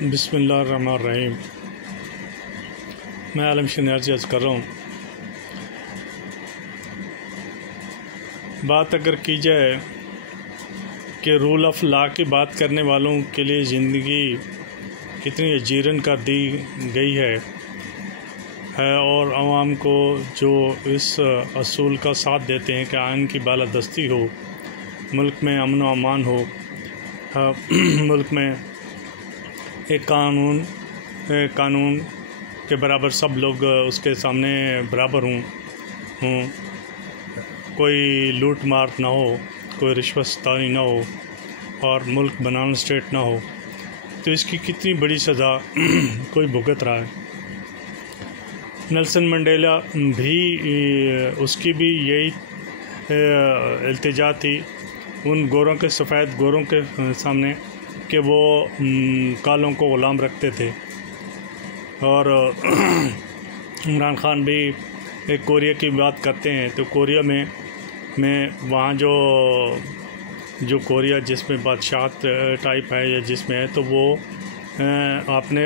بسم اللہ الرحمن الرحیم۔ میں عالم شنیار عرض کر رہا ہوں، بات اگر کی جائے کہ رول آف لا کی بات کرنے والوں کے لیے زندگی کتنی اجیرن کر دی گئی ہے اور عوام کو جو اس اصول کا ساتھ دیتے ہیں کہ آئین کی بالادستی ہو، ملک میں امن و امان ہو، ملک میں ایک قانون کے برابر سب لوگ اس کے سامنے برابر ہوں، کوئی لوٹ مار نہ ہو، کوئی رشوت ستانی نہ ہو اور ملک بنانا اسٹیٹ نہ ہو، تو اس کی کتنی بڑی سزا کوئی بھگت رہا ہے۔ نیلسن منڈیلا بھی اس کی بھی یہی التجا تھی ان گوروں کے، سفید گوروں کے سامنے کہ وہ کالوں کو غلام رکھتے تھے، اور عمران خان بھی ایک کوریا کی بات کرتے ہیں تو کوریا میں وہاں جو کوریا جس میں بادشاہت ٹائپ ہے یا جس میں ہے، تو وہ اپنے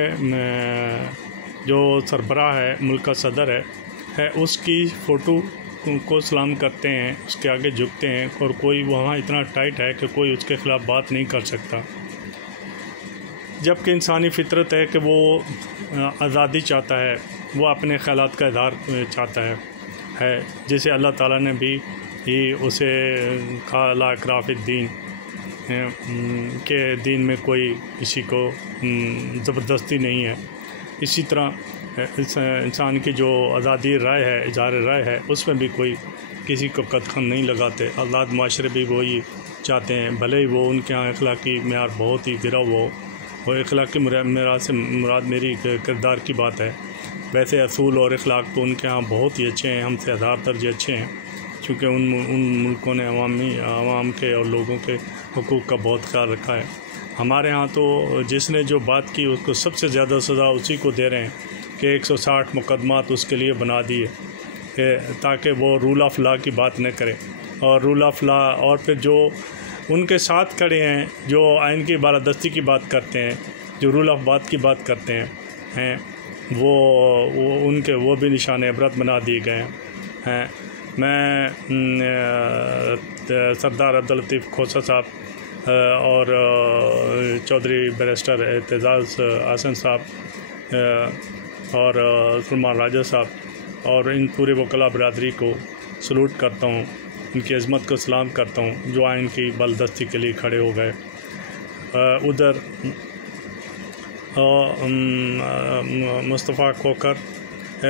جو سربراہ ہے، ملک کا صدر ہے اس کی فوٹو کو سلام کرتے ہیں، اس کے آگے جھکتے ہیں، اور کوئی وہاں اتنا ٹائٹ ہے کہ کوئی اس کے خلاف بات نہیں کر سکتا، جبکہ انسانی فطرت ہے کہ وہ آزادی چاہتا ہے، وہ اپنے خیالات کا اظہار چاہتا ہے جسے اللہ تعالیٰ نے بھی اسے کہا لا اکراہ فی الدین، کہ دین میں کوئی کسی کو زبردستی نہیں ہے۔ اسی طرح انسان کی جو آزادی رائے ہے، اظہار رائے ہے، اس میں بھی کوئی کسی کو قدغن نہیں لگاتے۔ آزاد معاشرے بھی وہی چاہتے ہیں، بھلے ہی وہ ان کے ہاں اخلاقی معیار بہت ہی گرا ہوا ہو، اور اخلاقی معیار سے مراد میری کردار کی بات ہے، ویسے اصول اور اخلاق تو ان کے ہاں بہت ہی اچھے ہیں، ہم سے ہزار درجے اچھے ہیں، چونکہ ان ملکوں نے عوام کے اور لوگوں کے حقوق کا بہت خیال رکھا ہے۔ ہمارے ہاں تو جس نے جو بات کی اس کو سب سے زیادہ سزا اسی کو دے رہے ہیں کہ 160 مقدمات اس کے لیے بنا دیے کہ تاکہ وہ رول آف لا کی بات نہ کرے، اور رول آف لا، اور پھر جو ان کے ساتھ کھڑے ہیں جو آئین کی بالادستی کی بات کرتے ہیں، جو رول آف بات کی بات کرتے ہیں وہ ان کے وہ بھی نشان عبرت بنا دیے گئے ہیں۔ میں سردار عبداللطیف کھوسہ صاحب اور چودھری بیرسٹر اعتزاز احسن صاحب اور سلمان راجہ صاحب اور ان پورے وکلاء برادری کو سلوٹ کرتا ہوں، ان کی عظمت کو سلام کرتا ہوں جو آئین کی بالادستی کے لیے کھڑے ہو گئے۔ ادھر مصطفیٰ کھوکھر،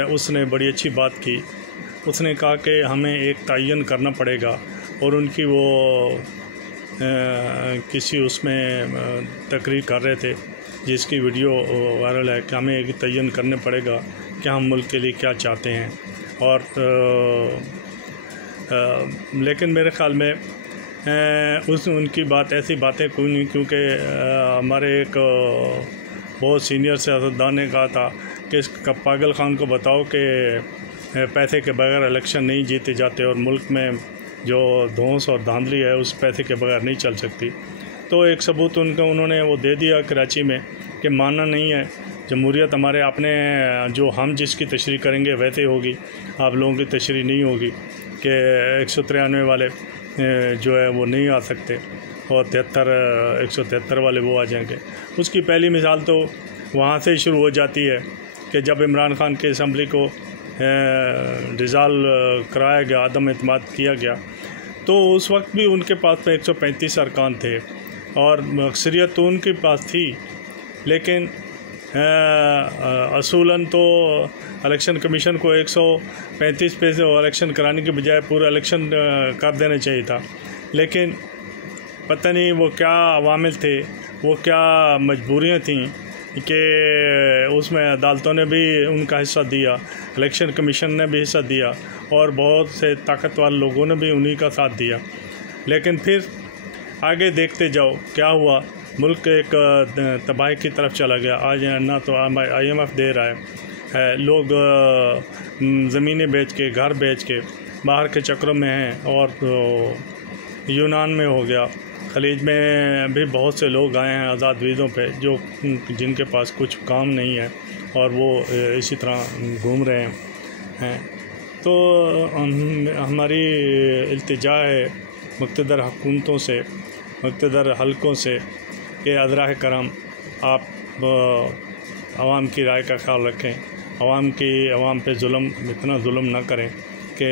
اس نے بڑی اچھی بات کی، اس نے کہا کہ ہمیں ایک تعین کرنا پڑے گا، اور ان کی وہ کسی اس میں تقریر کر رہے تھے جس کی ویڈیو وائرل ہے کہ ہمیں ایک تعین کرنا پڑے گا کہ ہم ملک کے لیے کیا چاہتے ہیں، اور لیکن میرے خیال میں ان کی بات ایسی باتیں کوئی نہیں، کیونکہ ہمارے ایک بہت سینئر سیاستدان نے کہا تھا کہ اس پاگل خان کو بتاؤ کہ پیسے کے بغیر الیکشن نہیں جیتے جاتے، اور ملک میں جو دھونس اور دھاندلی ہے اس پیسے کے بغیر نہیں چل سکتی۔ تو ایک ثبوت انہوں نے وہ دے دیا کراچی میں کہ ماننا نہیں ہے، جمہوریت ہمارے اپنے جو ہم جس کی تشریح کریں گے ویسے ہوگی، آپ لوگوں کی تشریح نہیں ہوگی، کہ 193 والے جو ہے وہ نہیں آ سکتے، اور 173 والے وہ آ جائیں گے۔ اس کی پہلی مثال تو وہاں سے شروع ہو جاتی ہے کہ جب عمران خان کی اسمبلی کو ڈیزالو کرایا گیا، عدم اعتماد کیا گیا، تو اس وقت بھی ان کے پاس 135 ارکان تھے اور اکثریت تو ان کے پاس تھی، لیکن اصولاً تو الیکشن کمیشن کو 135 پہ سے الیکشن کرانے کے بجائے پورا الیکشن کر دینا چاہیے تھا، لیکن پتہ نہیں وہ کیا عوامل تھے، وہ کیا مجبوریاں تھیں کہ اس میں عدالتوں نے بھی ان کا حصہ دیا، الیکشن کمیشن نے بھی حصہ دیا، اور بہت سے طاقتور لوگوں نے بھی انہی کا ساتھ دیا، لیکن پھر آگے دیکھتے جاؤ کیا ہوا، ملک ایک تباہی کی طرف چلا گیا۔ آج نہ تو IMF دے رہا ہے، لوگ زمینیں بیچ کے، گھر بیچ کے باہر کے چکروں میں ہیں، اور یونان میں ہو گیا، خلیج میں بھی بہت سے لوگ آئے ہیں آزاد ویزوں پہ جن کے پاس کچھ کام نہیں ہے اور وہ اسی طرح گھوم رہے ہیں۔ تو ہماری التجا ہے مقتدر حکومتوں سے، مقتدر حلقوں سے کہ حضرات کرام آپ عوام کی رائے کا خیال رکھیں، عوام پہ اتنا ظلم نہ کریں کہ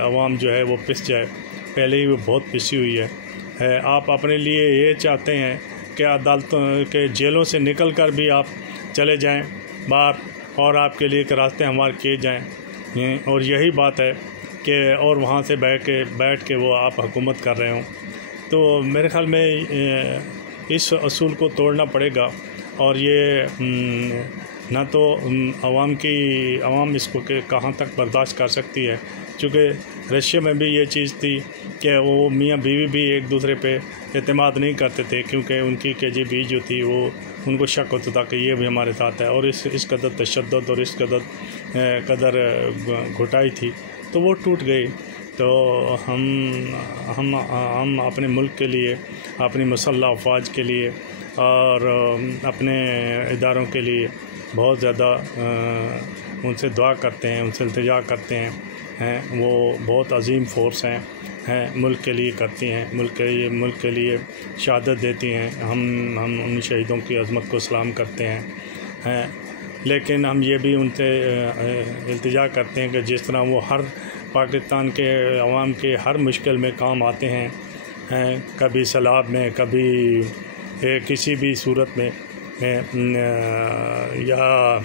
عوام جو ہے وہ پس جائے، پہلے ہی وہ بہت پسی ہوئی ہے۔ آپ اپنے لیے یہ چاہتے ہیں کہ عدالتوں کے جیلوں سے نکل کر بھی آپ چلے جائیں باہر اور آپ کے لیے ایک راستے ہموار کیے جائیں، اور یہی بات ہے کہ اور وہاں سے بیٹھ کے وہ آپ حکومت کر رہے ہوں۔ تو میرے خیال میں اس اصول کو توڑنا پڑے گا، اور یہ نہ تو عوام اس کو کہاں تک برداشت کر سکتی ہے، چونکہ رشیا میں بھی یہ چیز تھی کہ وہ میاں بیوی بھی ایک دوسرے پہ اعتماد نہیں کرتے تھے، کیونکہ ان کی KGB جو تھی وہ ان کو شک ہوتا تھا کہ یہ بھی ہمارے ساتھ ہے، اور اس قدر تشدد اور اس قدر گھٹائی تھی تو وہ ٹوٹ گئی۔ تو ہم اپنے ملک کے لیے، اپنی مسلح افواج کے لیے اور اپنے اداروں کے لیے بہت زیادہ ان سے دعا کرتے ہیں، ان سے التجا کرتے ہیں۔ وہ بہت عظیم فورس ہیں، ملک کے لیے کرتی ہیں، ملک کے لیے شہادت دیتی ہیں۔ ہم ان شہیدوں کی عظمت کو سلام کرتے ہیں، لیکن ہم یہ بھی ان سے التجا کرتے ہیں کہ جس طرح وہ ہر پاکستان کے عوام کے ہر مشکل میں کام آتے ہیں، کبھی سیلاب میں، کبھی کسی بھی صورت میں، یا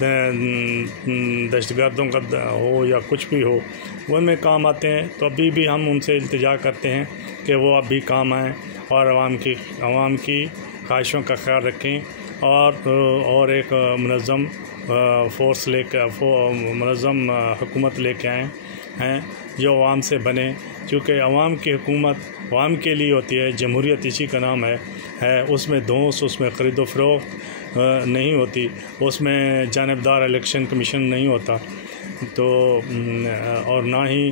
دہشت گردوں کا ہو یا کچھ بھی ہو، وہ ان میں کام آتے ہیں۔ تو ابھی بھی ہم ان سے التجا کرتے ہیں کہ وہ اب بھی کام آئیں اور عوام کی خواہشوں کا خیال رکھیں، اور ایک منظم فورس منظم حکومت لے کے آئیں ہیں جو عوام سے بنے، کیونکہ عوام کی حکومت عوام کے لیے ہوتی ہے۔ جمہوریت اسی کا نام ہے، اس میں دھونس، اس میں خرید و فروخت نہیں ہوتی، اس میں جانبدار الیکشن کمیشن نہیں ہوتا، تو اور نہ ہی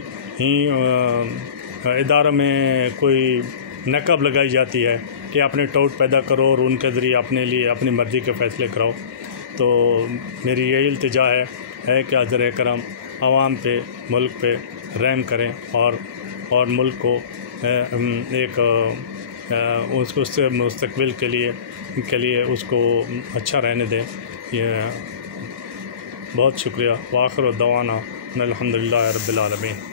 اداروں میں کوئی نقب لگائی جاتی ہے کہ اپنے ٹوٹ پیدا کرو اور ان کے ذریعے اپنے لیے اپنی مرضی کے فیصلے کراؤ۔ تو میری یہی التجا ہے کہ حضرات کرام عوام پہ، ملک پہ رحم کریں، اور ملک کو ایک اس سے مستقبل کے لیے اس کو اچھا رہنے دیں۔ یہ بہت شکریہ۔ وآخر دعوانا الحمدللہ رب العالمین۔